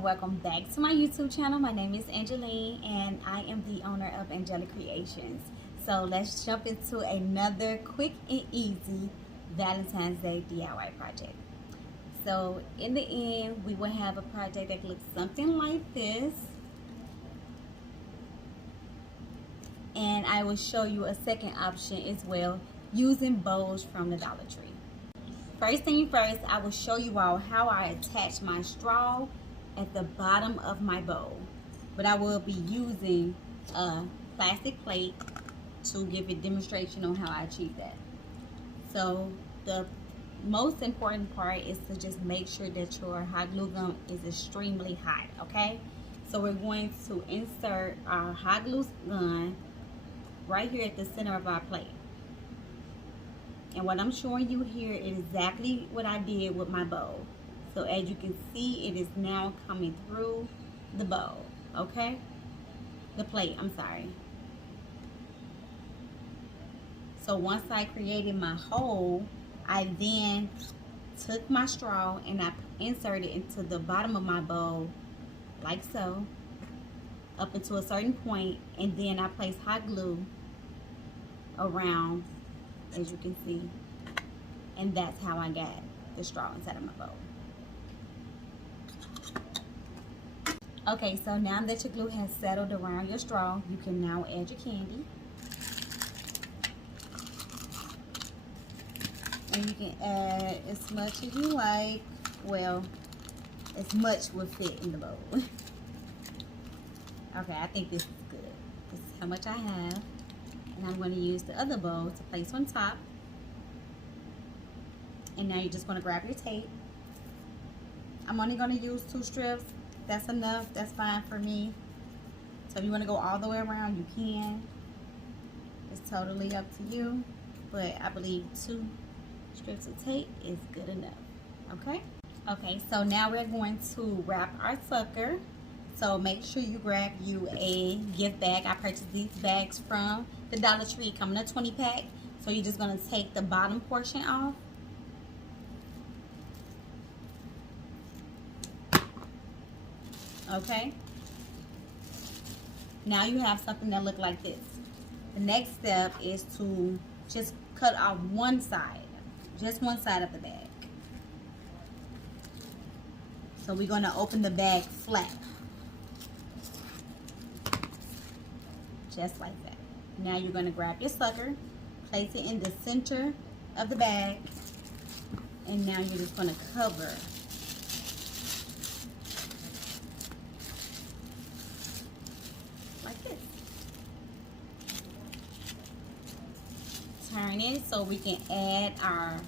and welcome back to my YouTube channel. My name is Angeline and I am the owner of Angelic Creations. So let's jump into another quick and easy Valentine's Day DIY project. So in the end, we will have a project that looks something like this. And I will show you a second option as well, using bows from the Dollar Tree. First thing first, I will show you all how I attach my straw at the bottom of my bowl. But I will be using a plastic plate to give a demonstration on how I achieve that. So the most important part is to just make sure that your hot glue gun is extremely hot, okay? So we're going to insert our hot glue gun right here at the center of our plate. And what I'm showing you here is exactly what I did with my bowl. So as you can see, it is now coming through the bowl, okay? The plate, I'm sorry. So once I created my hole, I then took my straw and I inserted it into the bottom of my bowl, like so, up until a certain point, and then I placed hot glue around, as you can see, and that's how I got the straw inside of my bowl. Okay, so now that your glue has settled around your straw, you can now add your candy. And you can add as much as you like. Well, as much will fit in the bowl. Okay, I think this is good. This is how much I have. And I'm going to use the other bowl to place on top. And now you're just going to grab your tape. I'm only going to use 2 strips. That's enough. That's fine for me. So if you want to go all the way around, you can. It's totally up to you. But I believe 2 strips of tape is good enough. Okay? Okay, so now we're going to wrap our sucker. So make sure you grab you a gift bag. I purchased these bags from the Dollar Tree, coming in a 20 pack. So you're just going to take the bottom portion off. Okay. Now you have something that looks like this. The next step is to just cut off one side. Just one side of the bag. So we're going to open the bag flat. Just like that. Now you're going to grab your sucker, place it in the center of the bag, and now you're just going to cover like this. Turn it so we can add our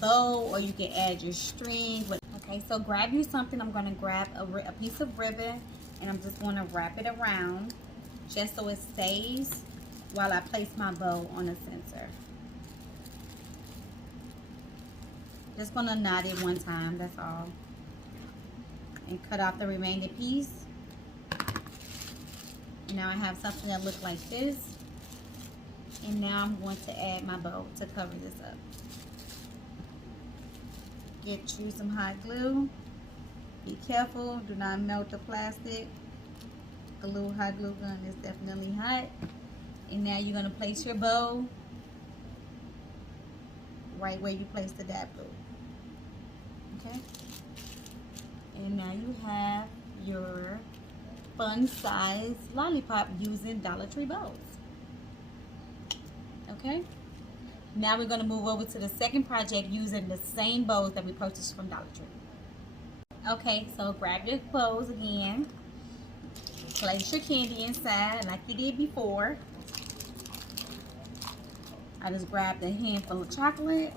bow, or you can add your string. Okay, so grab you something. I'm going to grab a piece of ribbon, and I'm just going to wrap it around just so it stays while I place my bow on the center. Just going to knot it one time, that's all. And cut off the remaining piece. Now I have something that looks like this. And now I'm going to add my bow to cover this up. Get you some hot glue. Be careful, do not melt the plastic. Hot glue gun is definitely hot. And now you're going to place your bow right where you placed the dab glue. Okay? And now you have your fun size lollipop using Dollar Tree bows. Okay? Now we're going to move over to the second project using the same bows that we purchased from Dollar Tree. Okay, so grab your bows again. Place your candy inside like you did before. I just grabbed a handful of chocolate.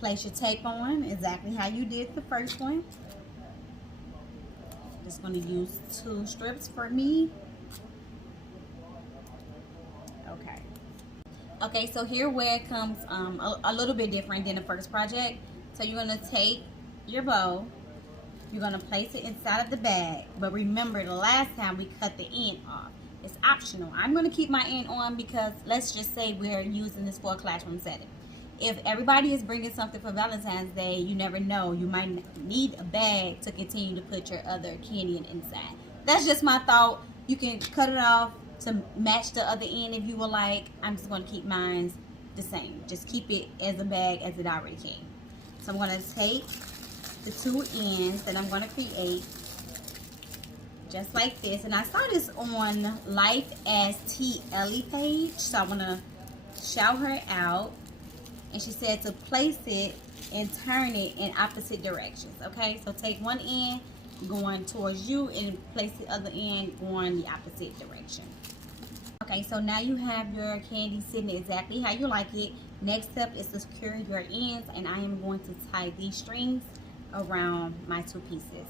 Place your tape on exactly how you did the first one. Just going to use 2 strips for me. Okay. Okay, so here where it comes a little bit different than the first project. So you're going to take your bow. You're going to place it inside of the bag. But remember, the last time we cut the end off. It's optional. I'm going to keep my end on because let's just say we're using this for a classroom setting. if everybody is bringing something for Valentine's Day, you never know. You might need a bag to continue to put your other candy inside. That's just my thought. You can cut it off to match the other end if you would like. I'm just going to keep mine the same. Just keep it as a bag as it already came. So I'm going to take the two ends that I'm going to create just like this. And I saw this on Life as T. Ellie page. So I want to shout her out. And she said to place it and turn it in opposite directions. Okay, so take one end going towards you and place the other end going the opposite direction. Okay, so now you have your candy sitting exactly how you like it. Next step is to secure your ends, and I am going to tie these strings around my two pieces.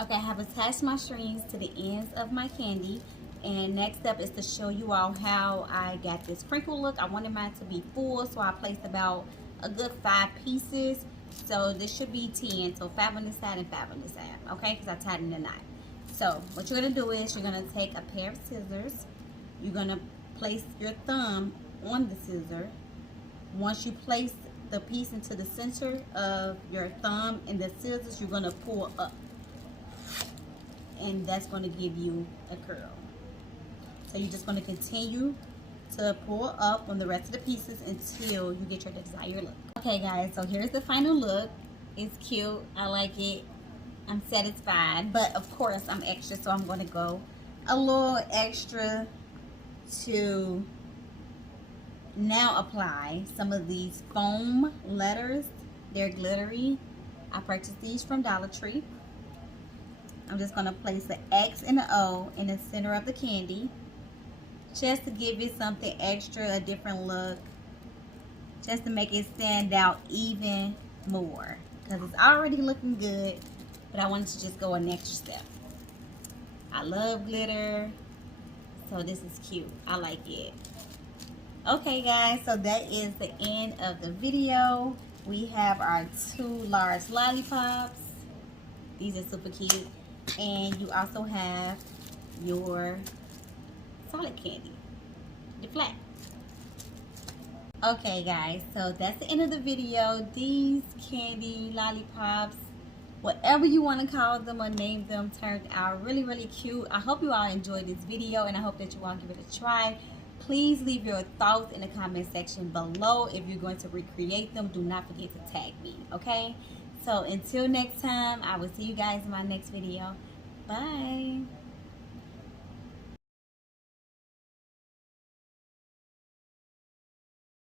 Okay, I have attached my strings to the ends of my candy, and next step is to show you all how I got this crinkle look. I wanted mine to be full, so I placed about a good 5 pieces. So this should be 10, so 5 on this side and 5 on this side, okay, because I tied in the knot. So what you're going to do is you're going to take a pair of scissors. You're going to place your thumb on the scissor. Once you place the piece into the center of your thumb and the scissors, you're going to pull up. And that's going to give you a curl. So you're just going to continue to pull up on the rest of the pieces until you get your desired look. Okay guys, so here's the final look. It's cute. I like it. I'm satisfied. But of course I'm extra, so I'm going to go a little extra to now apply some of these foam letters. They're glittery. I purchased these from Dollar Tree. I'm just going to place the X and the O in the center of the candy, just to give it something extra, a different look, just to make it stand out even more, because it's already looking good, but I wanted to just go an extra step. I love glitter, so this is cute. I like it. Okay guys, so that is the end of the video. We have our 2 large lollipops. These are super cute. And you also have your solid candy, the flat. Okay guys, so that's the end of the video. These candy lollipops, whatever you want to call them or name them, turned out really, really cute. I hope you all enjoyed this video, and I hope that you all give it a try. Please leave your thoughts in the comment section below. If you're going to recreate them, do not forget to tag me, okay? So until next time, I will see you guys in my next video. Bye.